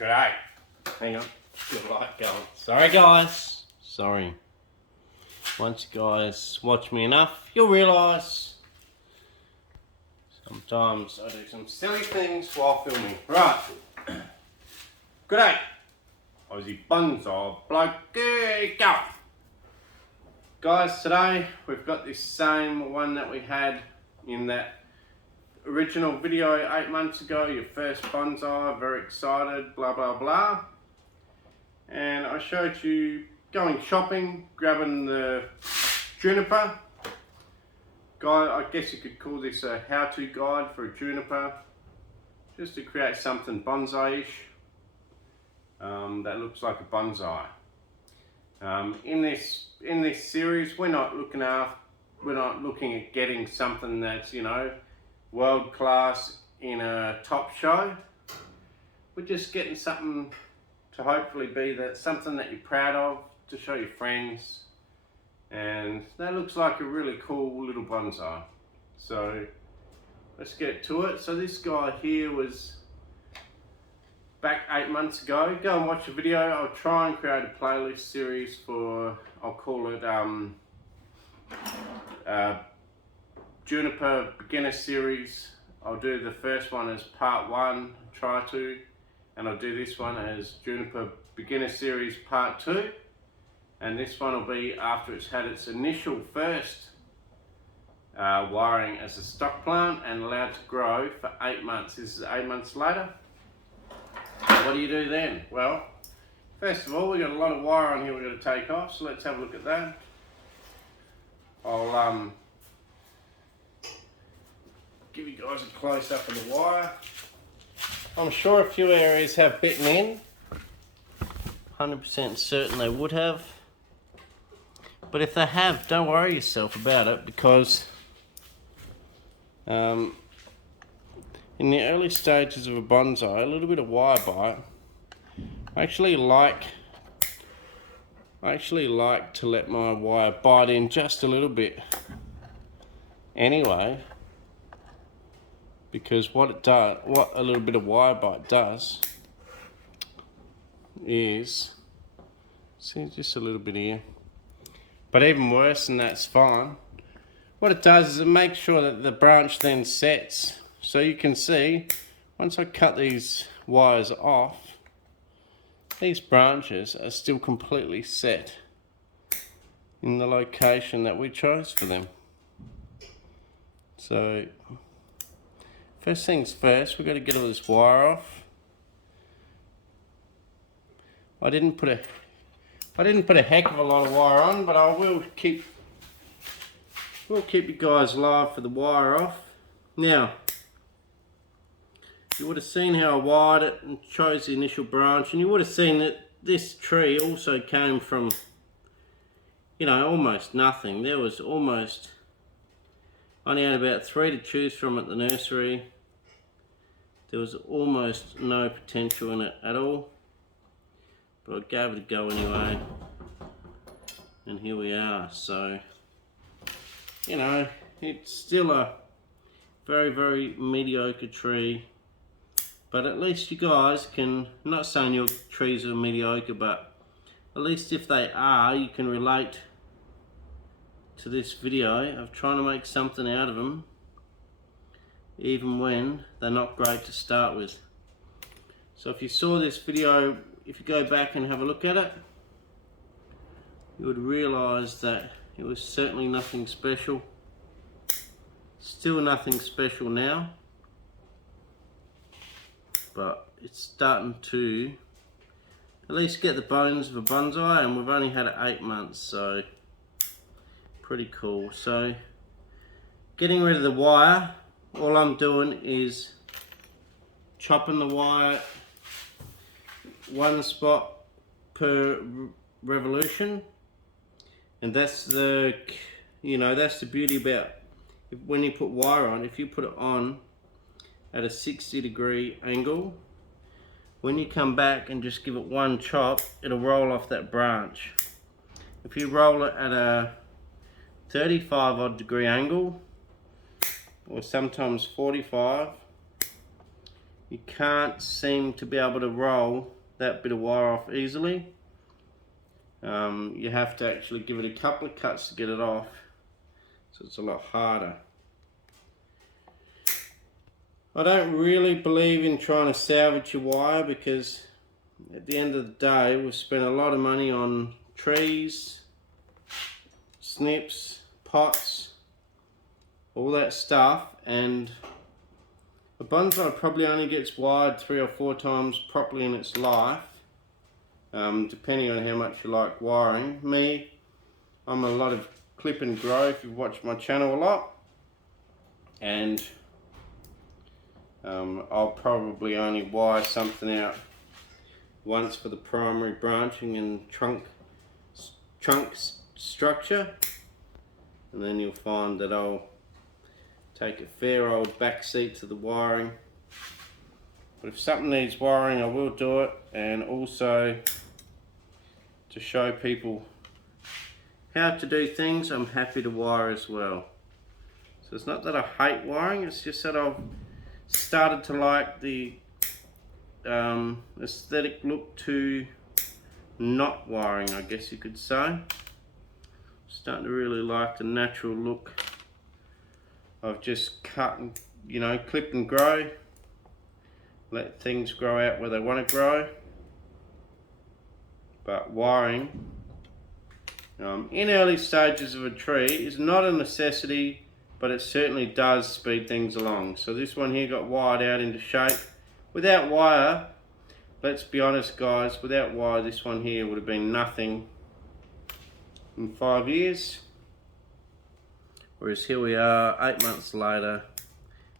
G'day. Hang on, got a light going. Sorry guys, sorry. Once you guys watch me enough, you'll realise sometimes I do some silly things while filming. Right. G'day. Aussie Bonsai Bloke, go. Guys, today we've got this same one that we had in that original video 8 months ago, your first bonsai, very excited, blah blah blah. And I showed you going shopping, grabbing the Juniper. I guess you could call this a how-to guide for a Juniper, just to create something bonsai-ish that looks like a bonsai. In this series, we're not looking at getting something that's, you know, world class in a top show. We're just getting something to hopefully be something that you're proud of, to show your friends, and that looks like a really cool little bonsai. So let's get to it. So this guy here was back 8 months ago. Go and watch the video. I'll try and create a playlist series for, I'll call it Juniper beginner series. I'll do the first one as part 1, try to, and I'll do this one as Juniper beginner series part 2, and this one will be after it's had its initial first wiring as a stock plant and allowed to grow for 8 months. This is 8 months later. What do you do then? Well, first of all, we've got a lot of wire on here we've got to take off, so let's have a look at that. I'll give you guys a close up of the wire. I'm sure a few areas have bitten in. 100% certain they would have. But if they have, don't worry yourself about it, because in the early stages of a bonsai, a little bit of wire bite, I actually like to let my wire bite in just a little bit anyway, because what a little bit of wire bite does is, see, just a little bit here, but even worse than that's fine. What it does is it makes sure that the branch then sets. So you can see, once I cut these wires off, these branches are still completely set in the location that we chose for them. So first things first, we've got to get all this wire off. I didn't put a heck of a lot of wire on, but I will keep you guys live for the wire off. Now, you would have seen how I wired it and chose the initial branch, and you would have seen that this tree also came from, you know, almost nothing. There was only had about 3 to choose from at the nursery. There was almost no potential in it at all, but I gave it a go anyway, and here we are. So, you know, it's still a very, very mediocre tree, but at least you guys can, I'm not saying your trees are mediocre, but at least if they are, you can relate to this video of trying to make something out of them, even when they're not great to start with. So if you saw this video, if you go back and have a look at it, you would realise that it was certainly nothing special. Still nothing special now, but it's starting to at least get the bones of a bonsai, and we've only had it 8 months, so pretty cool. So getting rid of the wire, all I'm doing is chopping the wire 1 spot per revolution, and that's the, you know, that's the beauty about when you put wire on. If you put it on at a 60-degree angle, when you come back and just give it 1 chop, it'll roll off that branch. If you roll it at a 35 odd degree angle, or sometimes 45, you can't seem to be able to roll that bit of wire off easily. You have to actually give it a couple of cuts to get it off, so it's a lot harder. I don't really believe in trying to salvage your wire, because at the end of the day we've spent a lot of money on trees, snips, pots, all that stuff, and a bonsai probably only gets wired 3 or 4 times properly in its life, depending on how much you like wiring. Me, I'm a lot of clip and grow if you've watched my channel a lot, and I'll probably only wire something out once for the primary branching and trunk structure, and then you'll find that I'll take a fair old back seat to the wiring. But if something needs wiring, I will do it, and also to show people how to do things, I'm happy to wire as well. So it's not that I hate wiring, it's just that I've started to like the aesthetic look to not wiring, I guess you could say. Starting to really like the natural look of just cut and, you know, clip and grow. Let things grow out where they want to grow. But wiring in early stages of a tree is not a necessity, but it certainly does speed things along. So this one here got wired out into shape. Without wire, let's be honest guys, without wire this one here would have been nothing in 5 years. Whereas here we are 8 months later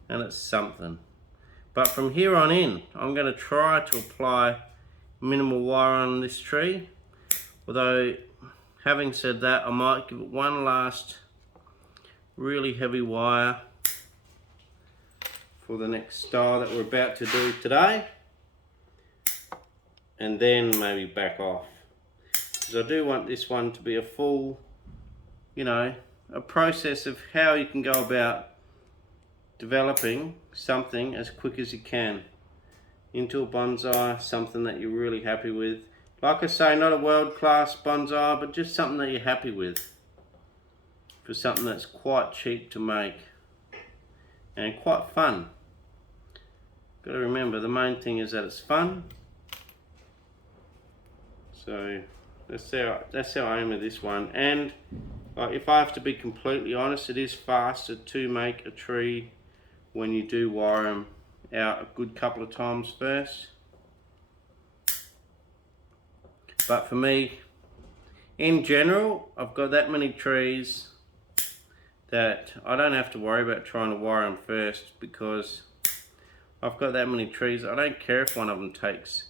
and it's something. But from here on in, I'm going to try to apply minimal wire on this tree. Although, having said that, I might give it one last really heavy wire for the next style that we're about to do today, and then maybe back off, because I do want this one to be a full, you know, a process of how you can go about developing something as quick as you can into a bonsai, something that you're really happy with. Like I say, not a world-class bonsai, but just something that you're happy with, for something that's quite cheap to make and quite fun. Got to remember, the main thing is that it's fun. So that's how I aim with this one. And if I have to be completely honest, it is faster to make a tree when you do wire them out a good couple of times first. But for me, in general, I've got that many trees that I don't have to worry about trying to wire them first, because I've got that many trees. I don't care if one of them takes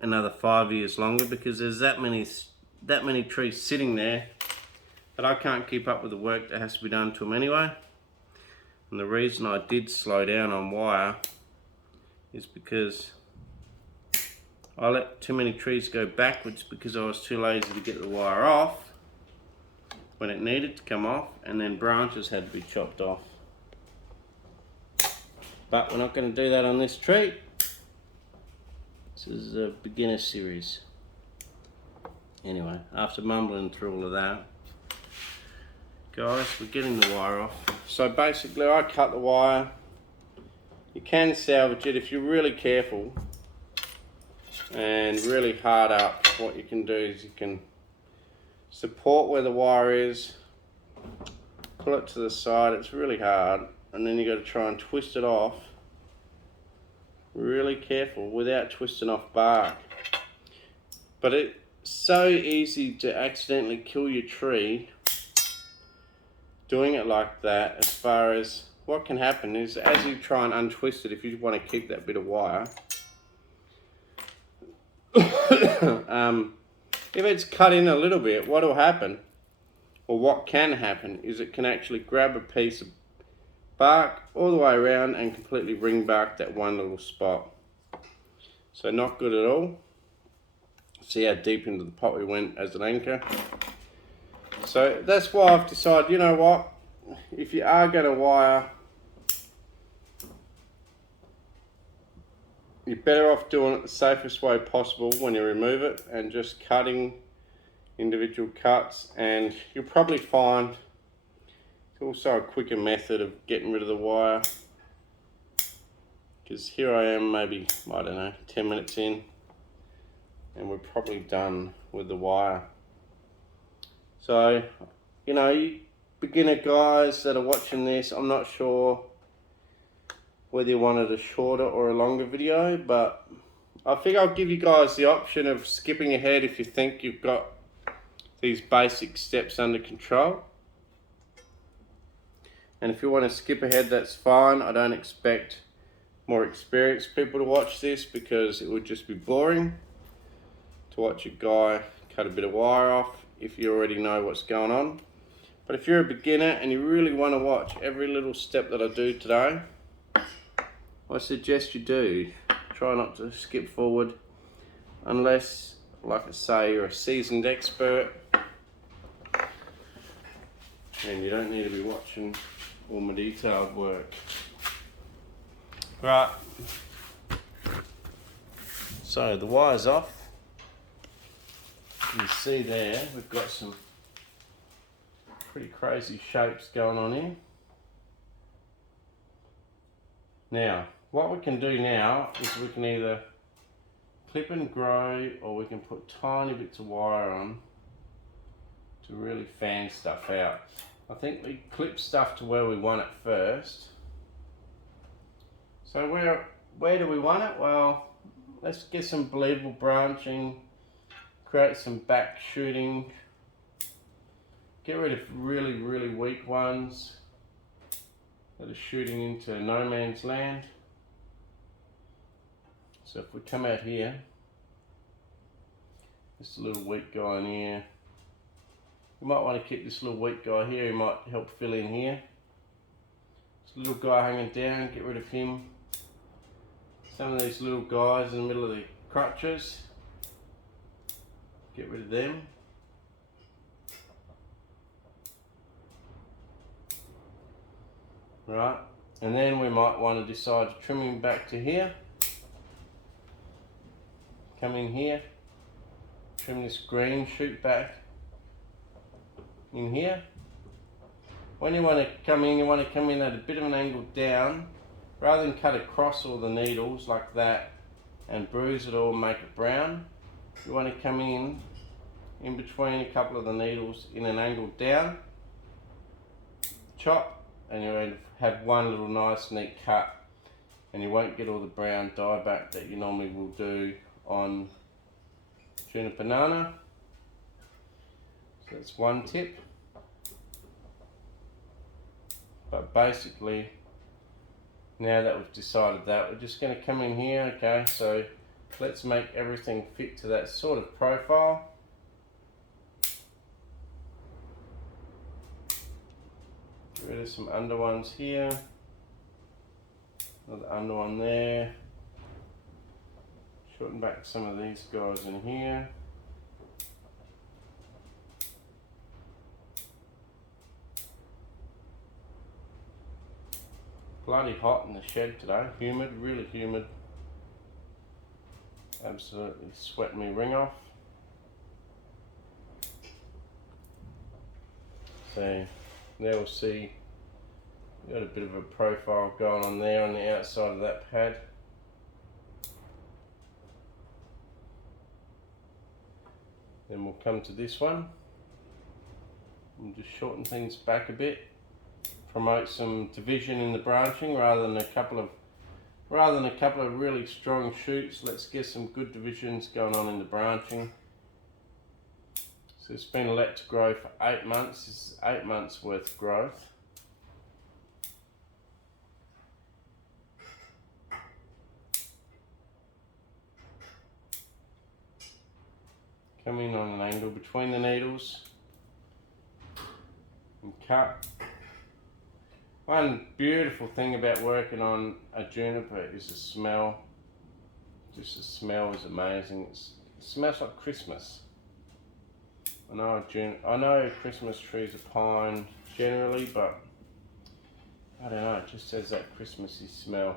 another 5 years longer, because there's that many trees sitting there that I can't keep up with the work that has to be done to them anyway. And the reason I did slow down on wire is because I let too many trees go backwards, because I was too lazy to get the wire off when it needed to come off, and then branches had to be chopped off. But we're not going to do that on this tree. This is a beginner series. Anyway, after mumbling through all of that, guys, we're getting the wire off. So basically I cut the wire. You can salvage it if you're really careful and really hard up. What you can do is you can support where the wire is, pull it to the side. It's really hard, and then you got to try and twist it off really careful without twisting off bark. But it's so easy to accidentally kill your tree doing it like that. As far as what can happen is, as you try and untwist it, if you want to keep that bit of wire, if it's cut in a little bit, what will happen, or what can happen, is it can actually grab a piece of bark all the way around and completely ring bark that one little spot. So not good at all. See how deep into the pot we went as an anchor. So that's why I've decided, you know what, if you are going to wire you're better off doing it the safest way possible when you remove it, and just cutting individual cuts, and you'll probably find it's also a quicker method of getting rid of the wire, because here I am, maybe, I don't know, 10 minutes in, and we're probably done with the wire. So, you know, you beginner guys that are watching this, I'm not sure whether you wanted a shorter or a longer video, but I think I'll give you guys the option of skipping ahead if you think you've got these basic steps under control. And if you want to skip ahead, that's fine. I don't expect more experienced people to watch this, because it would just be boring to watch a guy cut a bit of wire off if you already know what's going on. But if you're a beginner and you really want to watch every little step that I do today, I suggest you do. Try not to skip forward unless, like I say, you're a seasoned expert and you don't need to be watching all my detailed work. Right, so the wire's off. You can see there we've got some pretty crazy shapes going on here. Now, what we can do now is we can either clip and grow, or we can put tiny bits of wire on to really fan stuff out. I think we clip stuff to where we want it first. So where do we want it? Well, let's get some believable branching, create some back shooting, get rid of really weak ones that are shooting into no man's land. So if we come out here, just a little weak guy in here. You might want to keep this little weak guy here, he might help fill in here. This little guy hanging down, get rid of him. Some of these little guys in the middle of the crutches, get rid of them. Right, and then we might want to decide to trim him back to here. Come in here, trim this green shoot back in here. When you want to come in, you want to come in at a bit of an angle down, rather than cut across all the needles like that and bruise it all and make it brown. You want to come in between a couple of the needles in an angle down, chop, and you have one little nice neat cut, and you won't get all the brown dieback that you normally will do on Juniper banana. So that's one tip. But basically, now that we've decided that, we're just going to come in here. Okay, so let's make everything fit to that sort of profile. Get rid of some under ones here, another under one there. Shorten back some of these guys in here. Bloody hot in the shed today, humid, really humid. Absolutely sweating me ring off. So there we'll see, we've got a bit of a profile going on there on the outside of that pad. Then we'll come to this one and just shorten things back a bit, promote some division in the branching rather than a couple of really strong shoots. Let's get some good divisions going on in the branching. So it's been let to grow for 8 months. This is 8 months worth of growth. Come in on an angle between the needles and cut. One beautiful thing about working on a juniper is the smell. Just the smell is amazing. It smells like Christmas. I know Christmas trees are pine generally, but I don't know, it just has that Christmassy smell.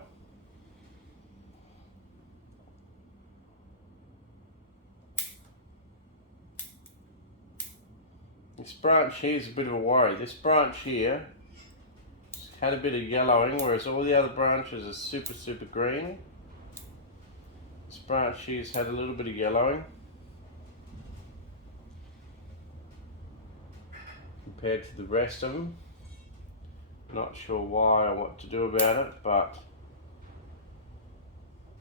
This branch here is a bit of a worry. This branch here had a bit of yellowing, whereas all the other branches are super green. This branch here's had a little bit of yellowing compared to the rest of them. Not sure why or what to do about it, but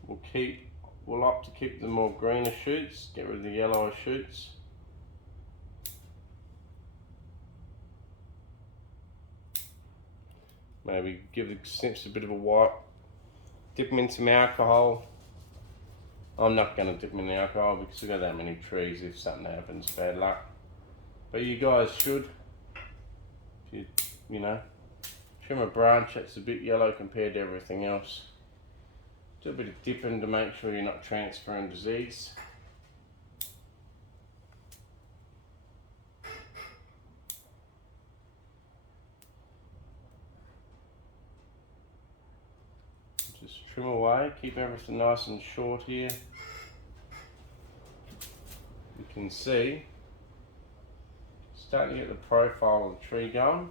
we'll opt to keep the more greener shoots, get rid of the yellower shoots. Maybe give the snips a bit of a wipe, dip them in some alcohol. I'm not going to dip them in the alcohol because we've got that many trees. If something happens, bad luck. But you guys should, if you know, trim a branch that's a bit yellow compared to everything else. Do a bit of dipping to make sure you're not transferring disease. Just trim away, keep everything nice and short here. You can see, starting to get the profile of the tree going.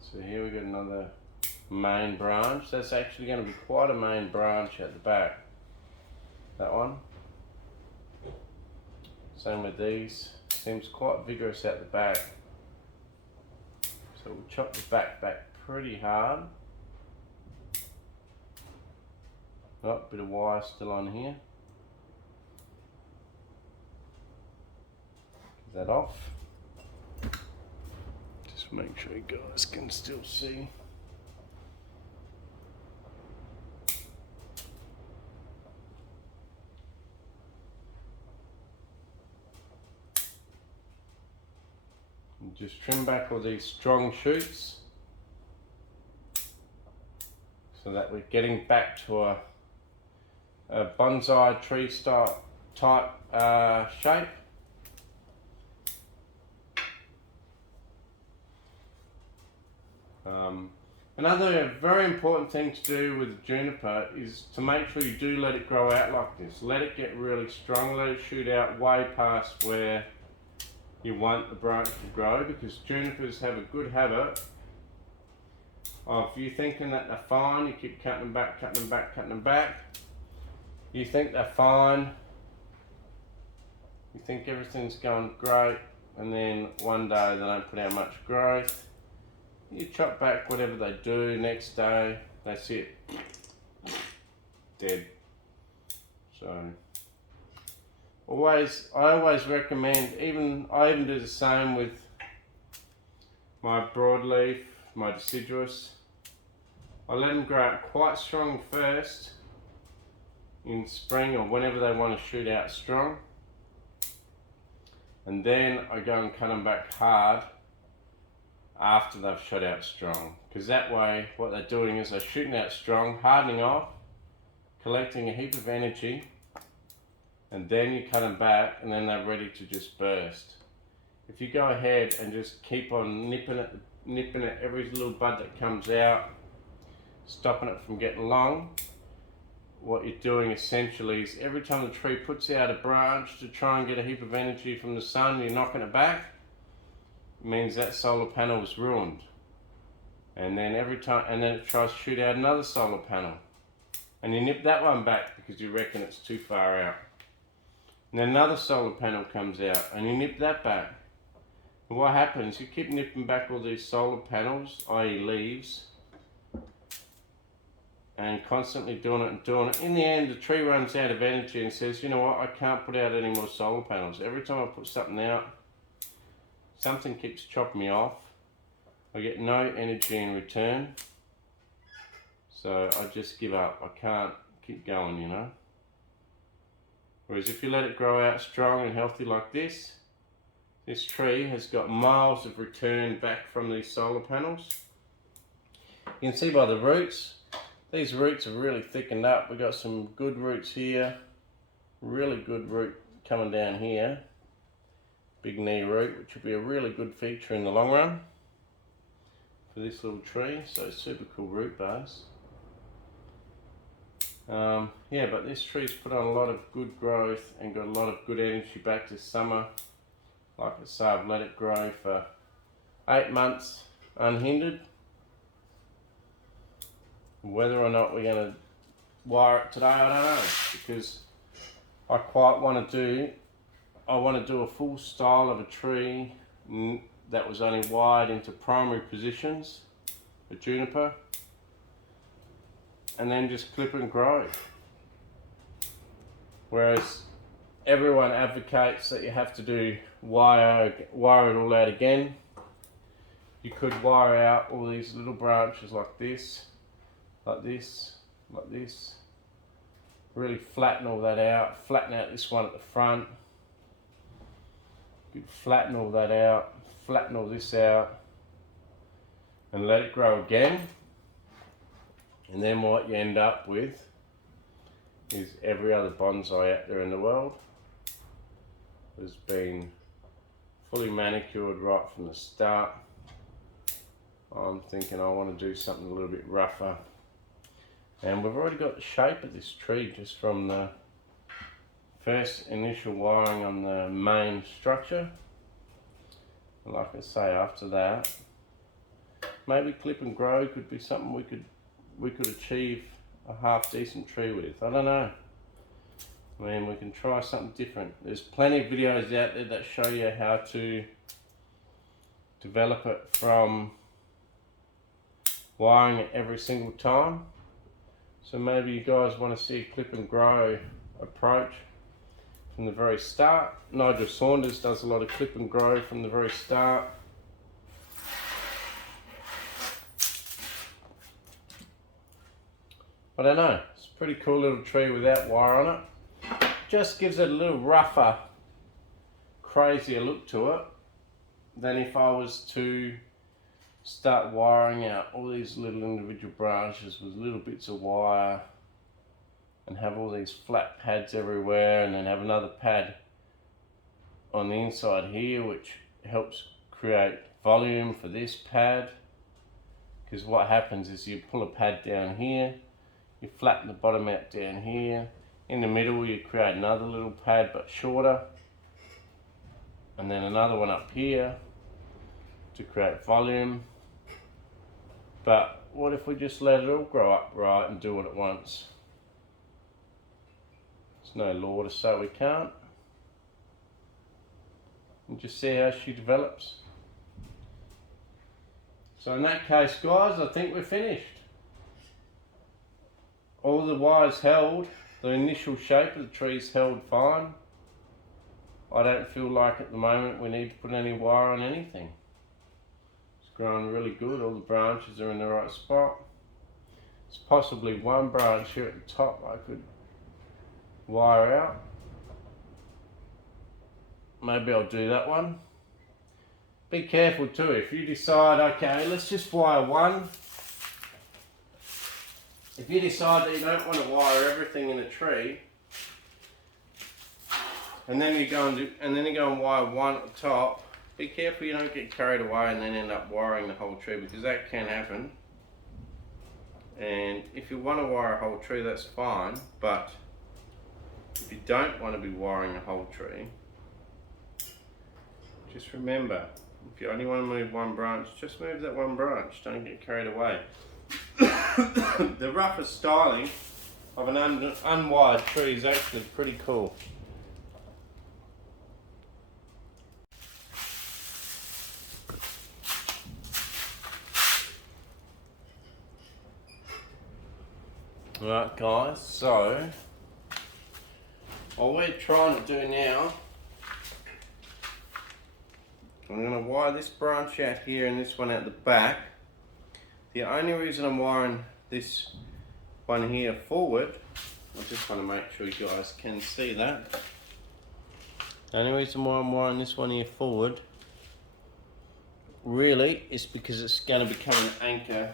So here we got another main branch. That's actually going to be quite a main branch at the back. That one. Same with these. Seems quite vigorous at the back. So we'll chop the back pretty hard. Oh, bit of wire still on here. Get that off. Just make sure you guys can still see. And just trim back all these strong shoots so that we're getting back to a bonsai tree style type shape. Another very important thing to do with juniper is to make sure you do let it grow out like this. Let it get really strong, let it shoot out way past where you want the branch to grow, because junipers have a good habit of you thinking that they're fine, you keep cutting them back, cutting them back, cutting them back. You think they're fine, you think everything's going great, and then one day they don't put out much growth. You chop back whatever they do, next day, that's it. Dead. So, I always recommend, I even do the same with my broadleaf, my deciduous. I let them grow out quite strong first, in spring or whenever they want to shoot out strong. And then I go and cut them back hard after they've shot out strong, because that way what they're doing is they're shooting out strong, hardening off, collecting a heap of energy, and then you cut them back and then they're ready to just burst. If you go ahead and just keep on nipping at every little bud that comes out, stopping it from getting long, what you're doing essentially is every time the tree puts out a branch to try and get a heap of energy from the sun, you're knocking it back. Means that solar panel is ruined, and then every time, and then it tries to shoot out another solar panel, and you nip that one back because you reckon it's too far out, and then another solar panel comes out and you nip that back. And what happens, you keep nipping back all these solar panels, i.e. leaves, and constantly doing it and doing it. In the end, the tree runs out of energy and says, you know what, I can't put out any more solar panels. Every time I put something out, something keeps chopping me off. I get no energy in return. So I just give up. I can't keep going, you know. Whereas if you let it grow out strong and healthy like this tree has got miles of return back from these solar panels. You can see by the roots, these roots are really thickened up. We've got some good roots here, really good root coming down here. big knee root, which will be a really good feature in the long run for this little tree. So super cool root bars. Yeah, but this tree's put on a lot of good growth and got a lot of good energy back this summer. Like I say, I've let it grow for 8 months unhindered. Whether or not we're going to wire it today, I don't know, because I want to do a full style of a tree that was only wired into primary positions, a juniper, and then just clip and grow. Whereas everyone advocates that you have to wire it all out again. You could wire out all these little branches like this, like this, like this. Really flatten all that out. Flatten out this one at the front. You could flatten all that out. Flatten all this out. And let it grow again. And then what you end up with is every other bonsai out there in the world has been fully manicured right from the start. I'm thinking I want to do something a little bit rougher. And we've already got the shape of this tree just from the first initial wiring on the main structure. And like I say, after that, maybe clip and grow could be something we could achieve a half decent tree with. I don't know. I mean, we can try something different. There's plenty of videos out there that show you how to develop it from wiring it every single time. So maybe you guys want to see a clip and grow approach from the very start. Nigel Saunders does a lot of clip and grow from the very start. I don't know, it's a pretty cool little tree without wire on it. Just gives it a little rougher, crazier look to it than if I was to start wiring out all these little individual branches with little bits of wire and have all these flat pads everywhere, and then have another pad on the inside here which helps create volume for this pad. Because what happens is you pull a pad down here, you flatten the bottom out down here, in the middle you create another little pad but shorter, and then another one up here to create volume. But what if we just let it all grow up right and do it at once? There's no law to say we can't. And just see how she develops. So in that case, guys, I think we're finished. All the wires held, the initial shape of the tree's held fine. I don't feel like at the moment we need to put any wire on anything. It's growing really good, all the branches are in the right spot. There's possibly one branch here at the top I could wire out. Maybe I'll do that one. Be careful too, if you decide, okay, let's just wire one. If you decide that you don't want to wire everything in a tree, and then you go and wire one at the top, be careful you don't get carried away and then end up wiring the whole tree, because that can happen. And if you want to wire a whole tree, that's fine, but if you don't want to be wiring a whole tree, just remember, if you only want to move one branch, just move that one branch, don't get carried away. The rougher styling of an unwired tree is actually pretty cool. Right guys, so what we're trying to do now, I'm going to wire this branch out here and this one out the back. The only reason I'm wiring this one here forward, I just want to make sure you guys can see that. The only reason why I'm wiring this one here forward really is because it's going to become an anchor.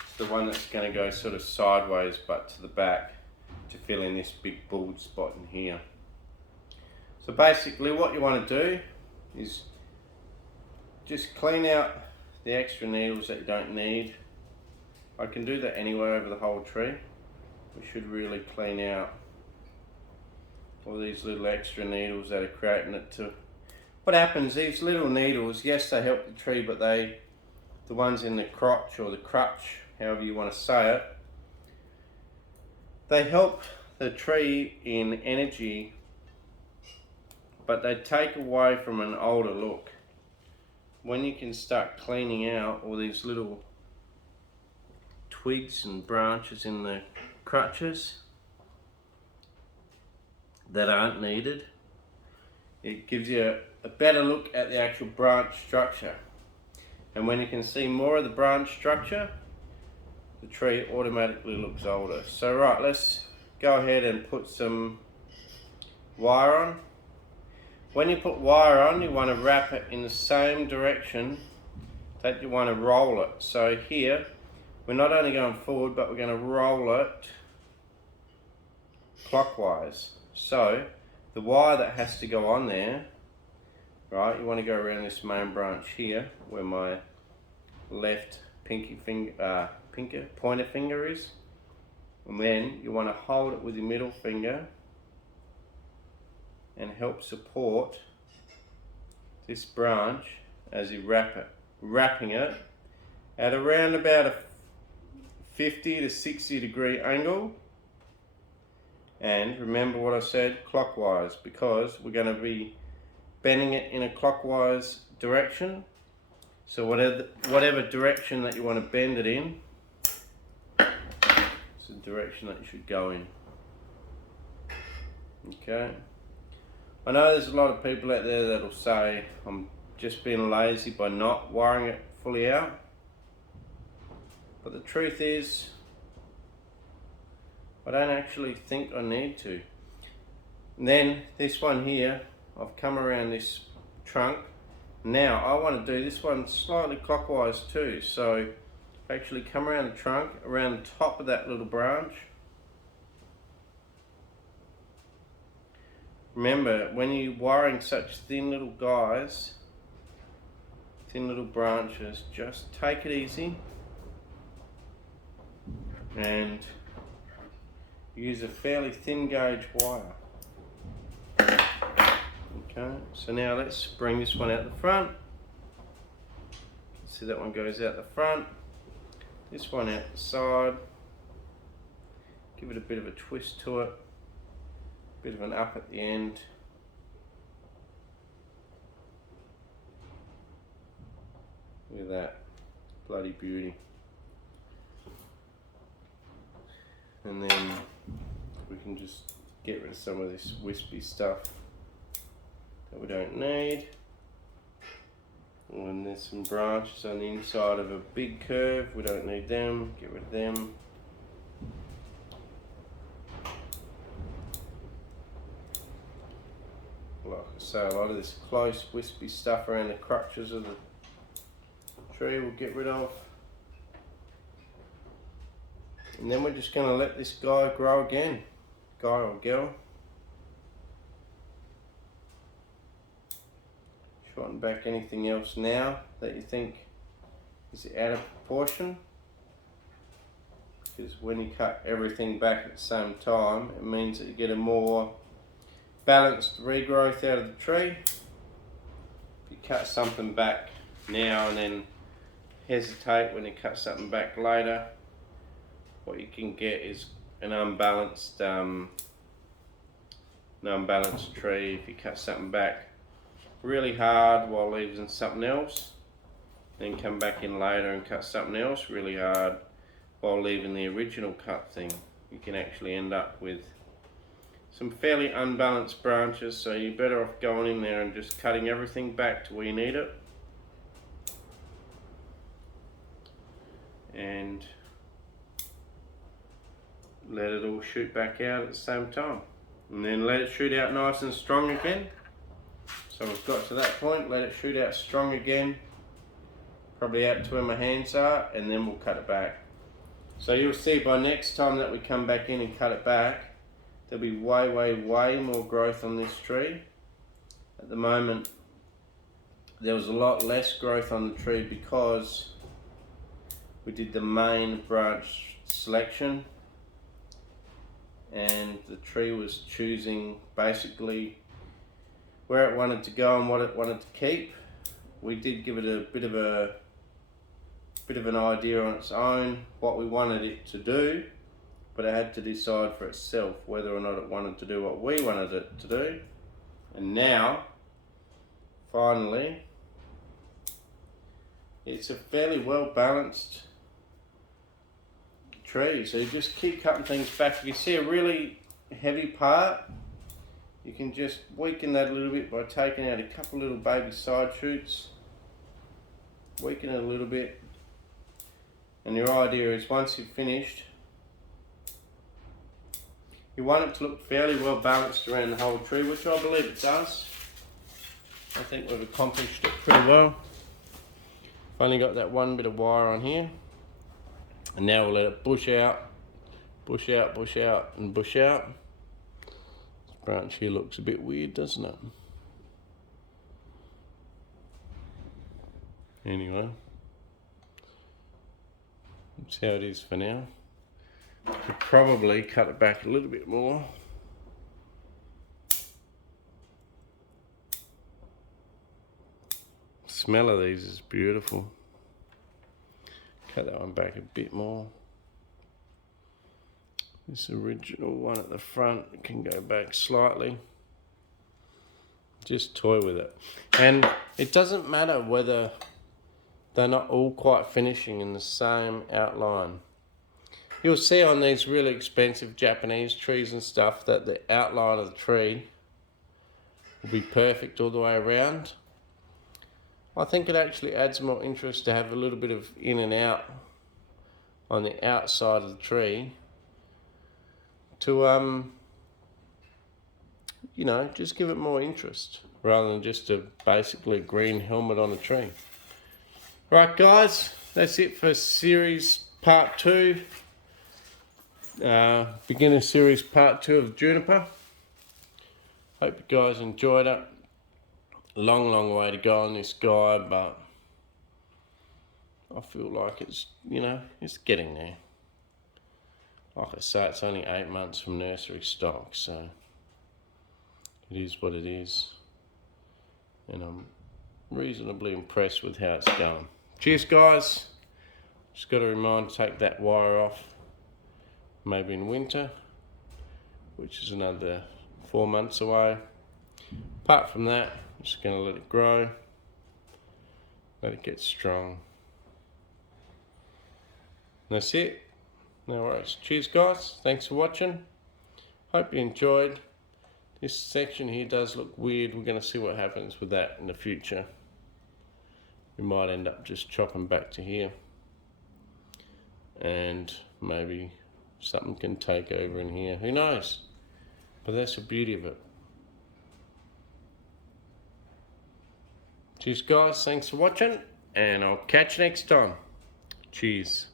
It's the one that's going to go sort of sideways but to the back to fill in this big bald spot in here. So basically what you want to do is just clean out the extra needles that you don't need. I can do that anyway over the whole tree. We should really clean out all these little extra needles that are creating it to... What happens, these little needles, yes they help the tree, but the ones in the crotch or the crutch, however you want to say it, they help the tree in energy, but they take away from an older look. When you can start cleaning out all these little twigs and branches in the crutches that aren't needed, it gives you a better look at the actual branch structure. And when you can see more of the branch structure, the tree automatically looks older. So right, let's go ahead and put some wire on. When you put wire on, you want to wrap it in the same direction that you want to roll it. So here, we're not only going forward, but we're going to roll it clockwise. So the wire that has to go on there, right, you want to go around this main branch here where my left pointer finger is, and then you want to hold it with your middle finger and help support this branch as you wrap it, wrapping it at around about a 50 to 60 degree angle. And remember what I said, clockwise, because we're going to be bending it in a clockwise direction. So whatever direction that you want to bend it in, it's the direction that you should go in. Okay. I know there's a lot of people out there that'll say I'm just being lazy by not wiring it fully out. But the truth is, I don't actually think I need to. And then this one here, I've come around this trunk. Now I want to do this one slightly clockwise too. So actually come around the trunk, around the top of that little branch. Remember, when you're wiring such thin little guys, thin little branches, just take it easy and use a fairly thin gauge wire. Okay, so now let's bring this one out the front. See, that one goes out the front, this one out the side. Give it a bit of a twist to it, bit of an up at the end. Look at that, bloody beauty. And then we can just get rid of some of this wispy stuff that we don't need. And there's some branches on the inside of a big curve, we don't need them, get rid of them. Like I say, a lot of this close wispy stuff around the crutches of the tree we'll get rid of. And then we're just going to let this guy grow again, guy or girl. Shorten back anything else now that you think is out of proportion, because when you cut everything back at the same time, it means that you get a more balanced regrowth out of the tree. If you cut something back now and then hesitate when you cut something back later, what you can get is an unbalanced tree. If you cut something back really hard while leaving something else, then come back in later and cut something else really hard while leaving the original cut thing, you can actually end up with some fairly unbalanced branches. So you're better off going in there and just cutting everything back to where you need it, and let it all shoot back out at the same time, and then let it shoot out nice and strong again. So we've got to that point, let it shoot out strong again, probably out to where my hands are, and then we'll cut it back. So you'll see by next time that we come back in and cut it back, there'll be way more growth on this tree, at the moment there was a lot less growth on the tree because we did the main branch selection, and the tree was choosing basically where it wanted to go and what it wanted to keep. We did give it a bit of an idea on its own what we wanted it to do, but it had to decide for itself whether or not it wanted to do what we wanted it to do. And now, finally, it's a fairly well balanced tree. So you just keep cutting things back. If you see a really heavy part, you can just weaken that a little bit by taking out a couple little baby side shoots, weaken it a little bit, and your idea is once you've finished, you want it to look fairly well balanced around the whole tree, which I believe it does. I think we've accomplished it pretty well. I've only got that one bit of wire on here, and now we'll let it bush out, bush out, bush out, and bush out. This branch here looks a bit weird, doesn't it? Anyway, that's how it is for now. Could probably cut it back a little bit more. Smell of these is beautiful. Cut that one back a bit more. This original one at the front can go back slightly. Just toy with it. And it doesn't matter whether they're not all quite finishing in the same outline. You'll see on these really expensive Japanese trees and stuff that the outline of the tree will be perfect all the way around. I think it actually adds more interest to have a little bit of in and out on the outside of the tree to, you know, just give it more interest rather than just a basically green helmet on a tree. Right guys, that's it for series part 2. Beginner series part 2 of Juniper. Hope you guys enjoyed it. Long way to go on this guy, but I feel like it's, you know, it's getting there. Like I say, it's only 8 months from nursery stock, so it is what it is. And I'm reasonably impressed with how it's going. Cheers guys. Just got to remind to take that wire off maybe in winter, which is another 4 months away. Apart from that, I'm just going to let it grow, let it get strong. That's it. No worries. Cheers guys, thanks for watching. Hope you enjoyed. This section here does look weird. We're going to see what happens with that in the future. We might end up just chopping back to here, and maybe something can take over in here. Who knows? But that's the beauty of it. Cheers guys, thanks for watching, and I'll catch you next time. Cheers.